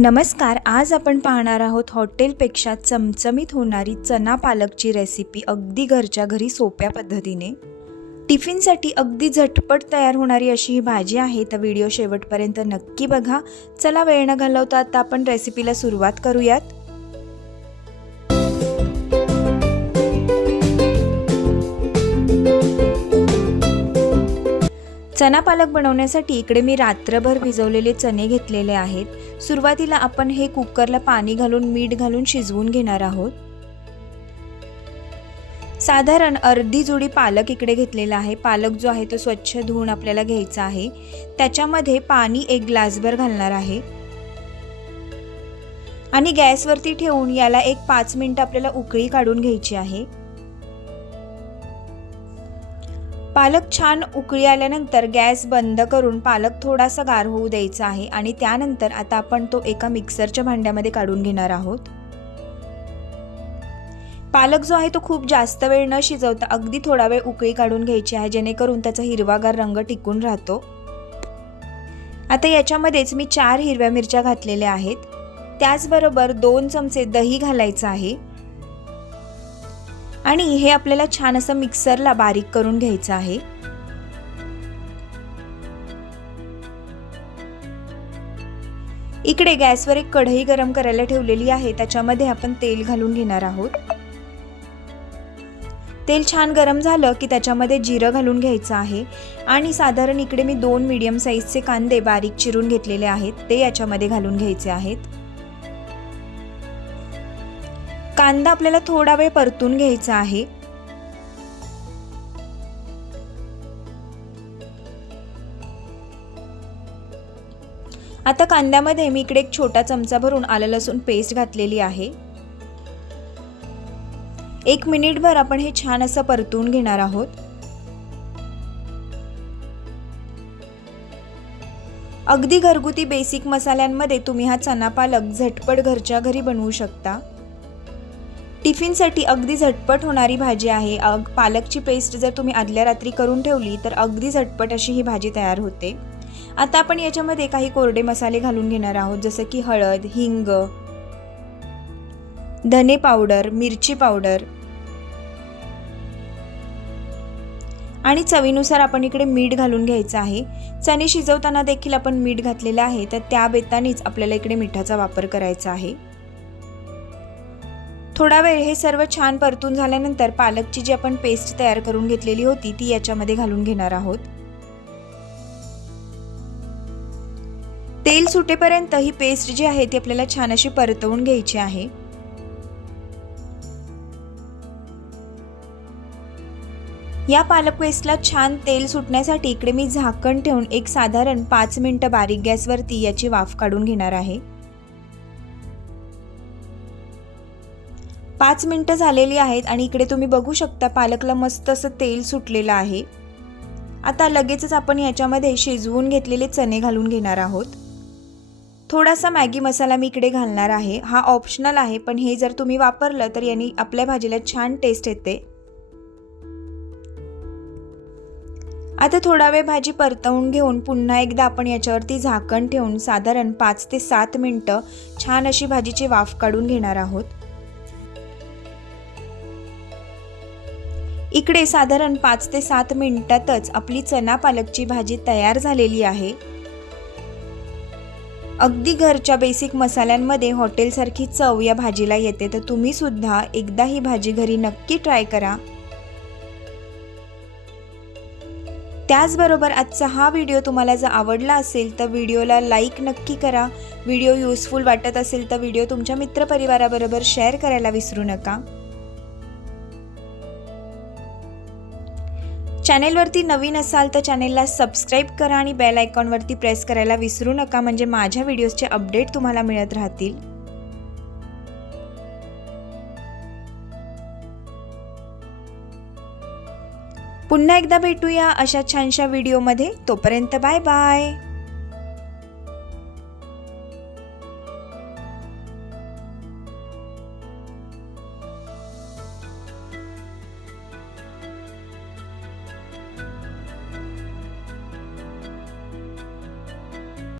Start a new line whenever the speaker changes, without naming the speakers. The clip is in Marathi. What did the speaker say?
नमस्कार आज आपण पाहणार आहोत हॉटेलपेक्षा चमचमीत होणारी चना पालकची रेसिपी अगदी घरच्या घरी सोप्या पद्धतीने. टिफिनसाठी अगदी झटपट तयार होणारी अशी ही भाजी आहे तर व्हिडिओ शेवटपर्यंत नक्की बघा. चला वेळ न घालवता आता आपण रेसिपीला सुरुवात करूयात. चना पालक बनवण्यासाठी इकडे मी रात्रभर भिजवलेले चणे घेतलेले आहेत. सुरुवातीला आपण हे कुकरला पाणी घालून मीठ घालून शिजवून घेणार आहोत. साधारण अर्धी जोडी पालक इकडे घेतलेला आहे. पालक जो आहे तो स्वच्छ धुवून आपल्याला घ्यायचा आहे. त्याच्यामध्ये पाणी एक ग्लासभर घालणार आहे. आणि गॅसवरती ठेवून याला एक पाच मिनटं आपल्याला उकळी काढून घ्यायची आहे. पालक छान उकळी आल्यानंतर गॅस बंद करून पालक थोडासा गार होऊ द्यायचा आहे आणि त्यानंतर आता आपण तो एका मिक्सरच्या भांड्यामध्ये काढून घेणार आहोत. पालक जो आहे तो खूप जास्त वेळ न शिजवता अगदी थोडा वेळ उकळी काढून घ्यायची आहे जेणेकरून त्याचा हिरवागार रंग टिकून राहतो. आता याच्यामध्येच मी चार हिरव्या मिरच्या घातलेल्या आहेत. त्याचबरोबर दोन चमचे दही घालायचं आहे. आणि हे आपल्याला छान असं मिक्सरला बारीक करून घ्यायचं आहे. इकडे गॅसवर एक कढई गरम करायला ठेवलेली आहे. त्याच्यामध्ये आपण तेल घालून घेणार आहोत. तेल छान गरम झालं की त्याच्यामध्ये जिरं घालून घ्यायचं आहे. आणि साधारण इकडे मी दोन मीडियम साईजचे कांदे बारीक चिरून घेतलेले आहेत. ते याच्यामध्ये घालून घ्यायचे आहेत. कांदा आपल्याला थोडा वेळ परतून घ्यायचा आहे. आता कांद्यामध्ये मी इकडे एक छोटा चमचा भरून आलं लसूण पेस्ट घातलेली आहे. एक मिनिटभर आपण हे छान असं परतून घेणार आहोत. अगदी घरगुती बेसिक मसाल्यांमध्ये तुम्ही हा चना पालक झटपट घरच्या घरी बनवू शकता. टिफिनसाठी अगदी झटपट होणारी भाजी आहे. अग पालकची पेस्ट जर तुम्ही आदल्या रात्री करून ठेवली तर अगदी झटपट अशी ही भाजी तयार होते. आता आपण याच्यामध्ये काही कोरडे मसाले घालून घेणार आहोत जसं की हळद हिंग धने पावडर मिरची पावडर. आणि चवीनुसार आपण इकडे मीठ घालून घ्यायचं आहे. चणे शिजवताना देखील आपण मीठ घातलेलं आहे तर त्या बेतानेच आपल्याला इकडे मिठाचा वापर करायचा आहे. थोडा वेळ हे सर्व छान परतून झाल्यानंतर पालकची जी आपण पेस्ट तयार करून घेतलेली होती ती याच्यामध्ये घालून घेणार आहोत. तेल सुटेपर्यंत ही पेस्ट जी आहे ती आपल्याला छान अशी परतवून घ्यायची आहे. या पालक पेस्टला छान तेल सुटण्यासाठी इकडे मी झाकण ठेवून एक साधारण पाच मिनटं बारीक गॅसवरती याची वाफ काढून घेणार आहे. पाच मिनटं झालेली आहेत आणि इकडे तुम्ही बघू शकता पालकला मस्त असं तेल सुटलेलं आहे. आता लगेचच आपण याच्यामध्ये शिजवून घेतलेले चणे घालून घेणार आहोत. थोडासा मॅगी मसाला मी इकडे घालणार आहे. हा ऑप्शनल आहे पण हे जर तुम्ही वापरलं तर यांनी आपल्या भाजीला छान टेस्ट येते. आता थोडा वेळ भाजी परतवून घेऊन पुन्हा एकदा आपण याच्यावरती झाकण ठेवून साधारण पाच ते सात मिनटं छान अशी भाजीची वाफ काढून घेणार आहोत. इकडे साधारण पाच ते सात मिनिटातच आपली चना पालकची भाजी तयार झालेली आहे. अगदी घरच्या बेसिक मसाल्यांमध्ये हॉटेलसारखी चव या भाजीला येते तर तुम्ही सुद्धा एकदा ही भाजी घरी नक्की ट्राय करा. त्याचबरोबर आजचा हा व्हिडिओ तुम्हाला जर आवडला असेल तर व्हिडिओला लाईक नक्की करा. व्हिडिओ युजफुल वाटत असेल तर व्हिडिओ तुमच्या मित्रपरिवाराबरोबर शेअर करायला विसरू नका. चॅनेलवरती नवीन असाल तर चॅनेलला सबस्क्राईब करा आणि बेल आयकॉनवरती प्रेस करायला विसरू नका. म्हणजे माझ्या व्हिडिओजचे अपडेट तुम्हाला मिळत राहतील. पुन्हा एकदा भेटूया अशा छानशा व्हिडिओमध्ये. तोपर्यंत बाय बाय.